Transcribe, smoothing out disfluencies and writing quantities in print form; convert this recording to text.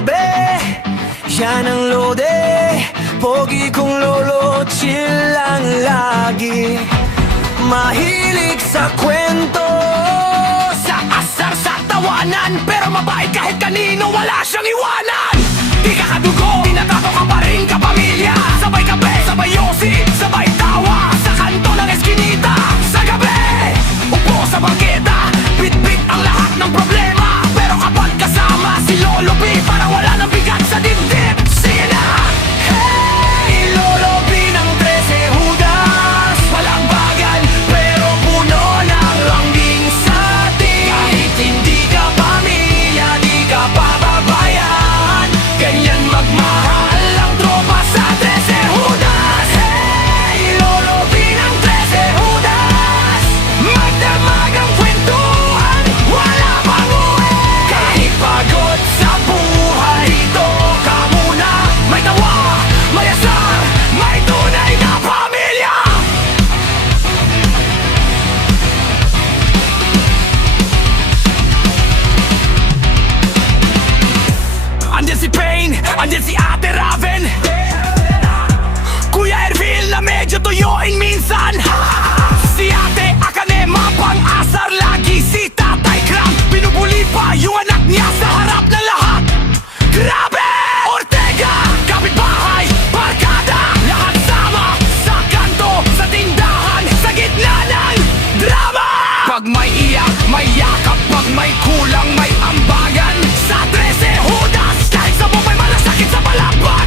be, yan ang lode. Pogi kong lolo, chill lang lagi. Mahilig sa kwento, sa asar, sa tawanan. Pero mabait kahit kanino, wala siyang iwanan. Di ka kadugo, tinatato ka pa rin kapamilya. Sabay kape, sabay yosi, sabay tawa. Sa kanto ng eskinita, sa gabi upo sa bangketa, bit-bit ang lahat ng problema. Pero kapag kasama si Lolo B, parang wala nang bigat sa dibdib. Sige na! Hey, Lolo B ng 13 Judas. Walang bagal, pero puno ng langging sa atin. Kahit hindi ka pamilya, di ka pababayaan. Ganyan magmahal ang tropa sa 13 Judas. Hey, Lolo B ng 13 Judas. Magdamag ang kwentuhan, wala pang uwi. Kahit pagod sa buhay, dito ka muna. May tawa, may asar, may tunay na pamilya. Andyan si Pain, andyan si Ate Raven, Kuya Ervil na medyo tuyuin minsan. Si Ate Akane mapang-asar lagi. Si Tatay Kram, binubuli pa yung anak niya sa harap ng lahat. Grabe! Ortega, kapitbahay, barkada, lahat sama sa kanto, sa tindahan, sa gitna ng drama. Pag may iyak, may yakap. Pag may kulang, may ambagan. Sa 13 Judas, kahit sa may malasakit sa palaban.